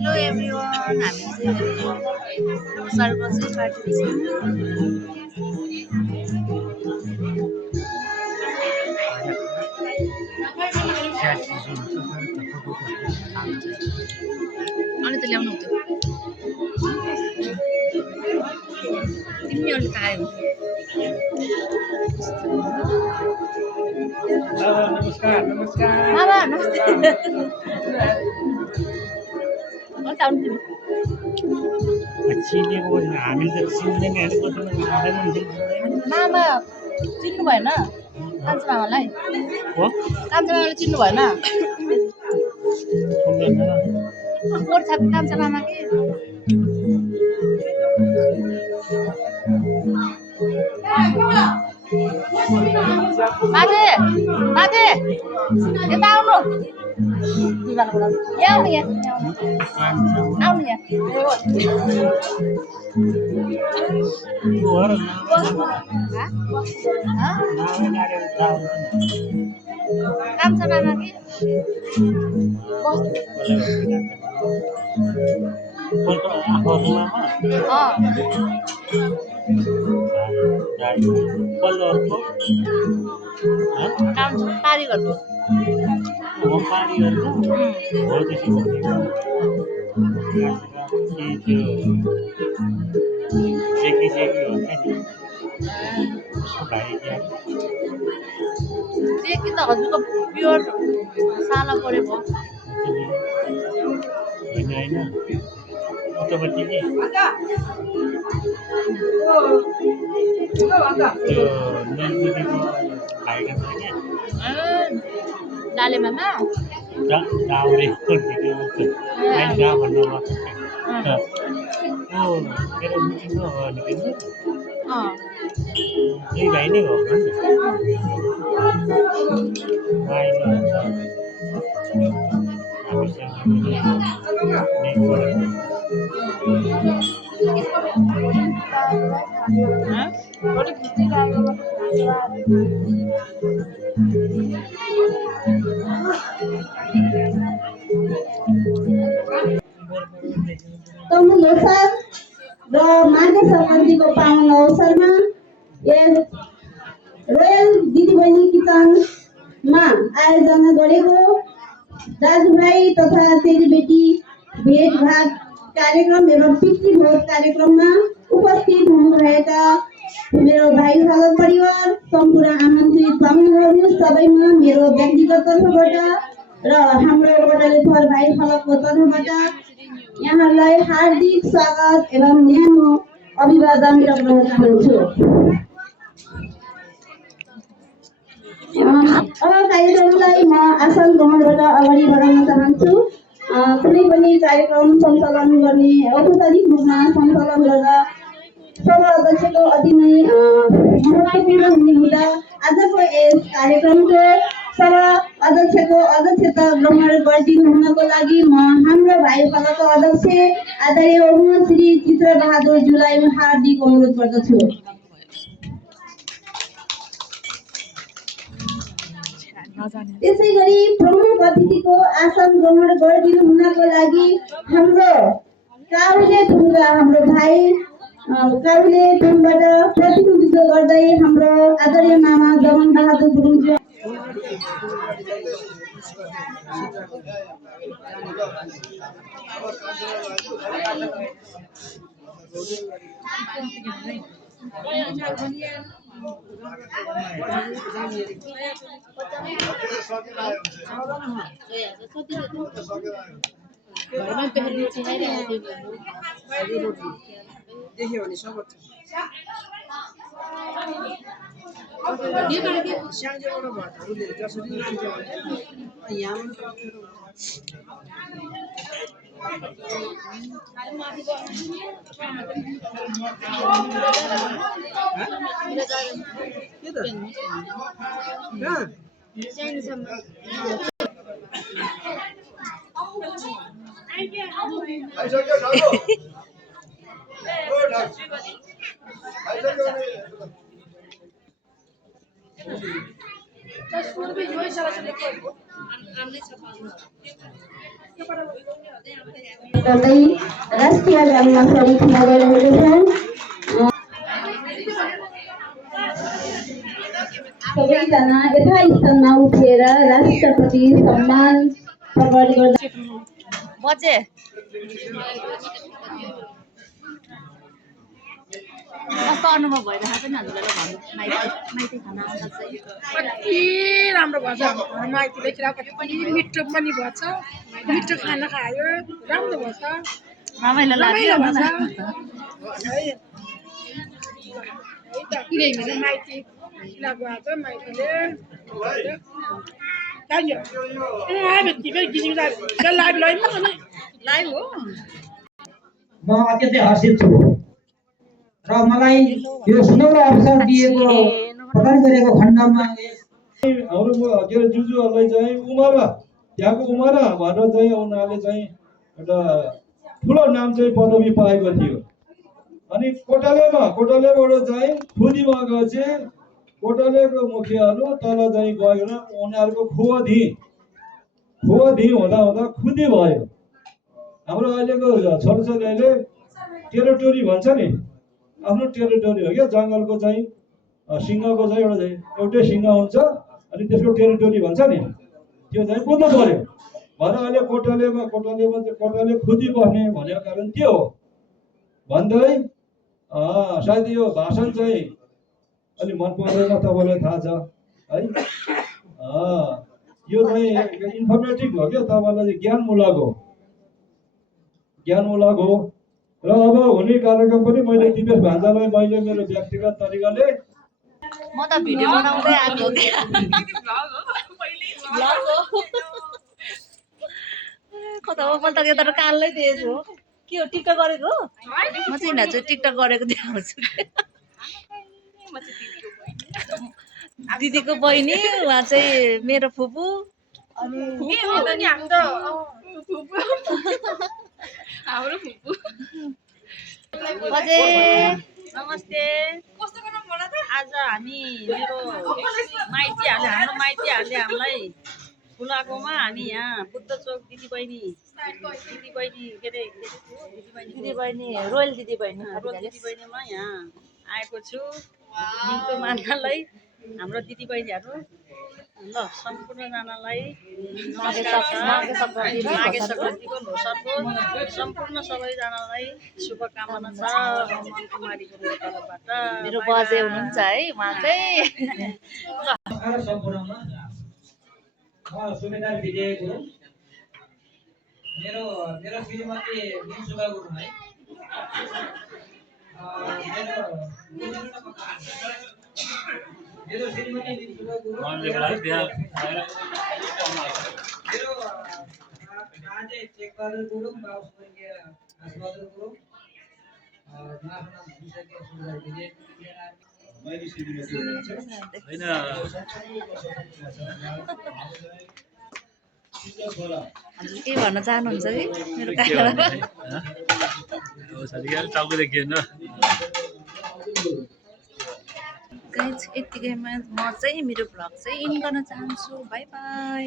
Hello everyone हामी चाहिँ सरको चाहिँ पार्टी अनि त ल्याउनु हुन्थ्यो तिमी अलिक आयो नमस्कार नमस्कार मामा नमस्ते आउनु चिनेको हामीले त चिन्दैन मामा चिन्नु भएन कान्छा मामालाई हो कान्छा मामालाई चिन्नु भएन गोर्खाको कान्छा मामा कि माथे माथे यता आउनु यहाँ आउनु आउनु यहाँ कान्छा मामा कि देखि त हजुरको प्योर साला परेको होइन उतापट्टि नि त्यो नैकुटीको भाइको छ क्या लाले मामा दाउरेको अहिले गा भन्नु भएको मेरो मिटिङमा हो भने दुई भाइ नै हो लोसार र माघे सङ्क्रान्तिको पावन अवसरमा यस रोयल दिदीबहिनी किचनमा आयोजना गरेको दाजुभाइ तथा चेलीबेटी भेटघाट कार्यक्रम एवं पितृभोज कार्यक्रममा उपस्थित हुनुभएका मेरो भाइ भगत परिवार सम्पूर्ण आमन्त्रित पाहुनाहरू सबैमा मेरो व्यक्तिगत तर्फबाट र हाम्रो गोटाले थर भाइ फलकको तर्फबाट यहाँलाई हार्दिक स्वागत एवं न्यानो अभिवादन गर्न चाहन्छु। अब कार्यक्रमलाई म आसन ग्रहणबाट अगाडि बढाउन चाहन्छु। कुनै पनि कार्यक्रम सञ्चालन गर्ने औपचारिक रूपमा सञ्चालन गर्दा सभा अध्यक्षको अति नै महत्त्वपूर्ण हुने हुँदा आजको यस कार्यक्रमको सभा अध्यक्षको अध्यक्षता ग्रहण गरिदिनु हुनको लागि म हाम्रो भाइ फलकको अध्यक्ष आदरणीय उहाँ श्री चित्र बहादुरज्यूलाई हार्दिक अनुरोध गर्दछु। त्यसै गरी प्रमुख अतिथिको आसन ग्रहण गरिदिनु हुनको लागि हाम्रो काउले ढुङ्गा हाम्रो भाइ काउले ढुङ्गाबाट प्रतिनिधित्व गर्दै हाम्रो आदरणीय मामा जमन बहादुर गुरुङज्यू देख्यो भने सबक सानोबाट भट्टहरूले जसरी लान्थ्यो भने यहाँबाट गर्दै राष्ट्रिय गानमा सरिक नगरिरहेको छन्। सबैजना यथास्थानमा उठेर राष्ट्रपति सम्मान प्रकट गर्दै बजे कस्तो अनुभव भइरहेको छ नि हजुरलाई भन्नु माइती खाना आउँदा चाहिँ कति राम्रो भएछ माइतीले किरा कति मिठो पनि भएछ मिठो खाना खायो राम्रो भएछ रमाइलो लाग्यो है त किन मेरो माइती लाग्यो आज माइतीले Tanya, habis tiba gini lah, kan live mana? Live हो म अत्यन्तै हर्षित छु र मलाई यो सुनौलो अवसर दिएको प्रदान गरेको खण्डमा हाम्रो के अरे जुजुहरूलाई चाहिँ उमारा त्यहाँको उमारा भनेर चाहिँ उनीहरूले चाहिँ एउटा ठुलो नाम चाहिँ पदवी पाएको थियो अनि कोटालेबाट चाहिँ खुदीमा गएपछि कोटालेको मुखियाहरू तल चाहिँ गएर उनीहरूको खोदी हुँदा खुदी भयो हाम्रो अहिलेको छोराछोरीहरूले टेरिटोरी भन्छ नि आफ्नो टेरिटोरी हो क्या जङ्गलको चाहिँ सिंहको चाहिँ एउटै सिंह हुन्छ अनि त्यसको टेरिटोरी भन्छ नि त्यो चाहिँ कुद्नु पर्यो भएर अहिले कोटाले खुदी बस्ने भनेको कारण के हो भन्दै सायद यो भाषण चाहिँ अलि मन पर्दैन तपाईँलाई थाहा छ है यो चाहिँ इन्फर्मेटिभ हो क्या तपाईँलाई ज्ञानमूलक हो र अब हुने कार्यक्रम पनि मैले दिपेश भान्जालाई मैले मेरो व्यक्तिगत तरिकाले म त भिडियो बनाउँदै आएको कता हो मैले त यो त काललै दिएछु के हो टिकटक गरेको म चाहिँ यिनीहरू चाहिँ टिकटक गरेको देखाउँछु दिदीको बहिनी उहाँ चाहिँ मेरो फुपू अनि हाम्रो फुपू बजे नमस्ते आज हामी हाम्रो माइतीहरूले हामीलाई खुलाकोमा हामी यहाँ बुद्ध चोक दिदीबहिनी के अरे दिदीबहिनी रोयल दिदीबहिनीमा यहाँ आएको छु दिनको मान्नलाई हाम्रो दिदीबहिनीहरू ल सम्पूर्णजनालाई माघे सङ्क्रान्तिको लोसरको सम्पूर्ण सबैजनालाई शुभकामना छ मन कुमारीको तर्फबाट मेरो बजे हुनुहुन्छ है उहाँ चाहिँ सुबेदार विजय गुरुङ मेरो श्रीमती मिन्सुका गुरुङ है मेरो श्रीमती मिन्सुका गुरुङ मेरो राजे चेकबहादुर गुरुङ बाबु स्वर्गीय हर्षबहादुर गुरुङ उहाँको नाम भनिसके सुबेदार विजय मैले श्रीमती होइन हजुर के भन्न चाहनुहुन्छ कि मेरो काकालाई यतिकैमा म चाहिँ मेरो भ्लग चाहिँ इन गर्न चाहन्छु बाई बाई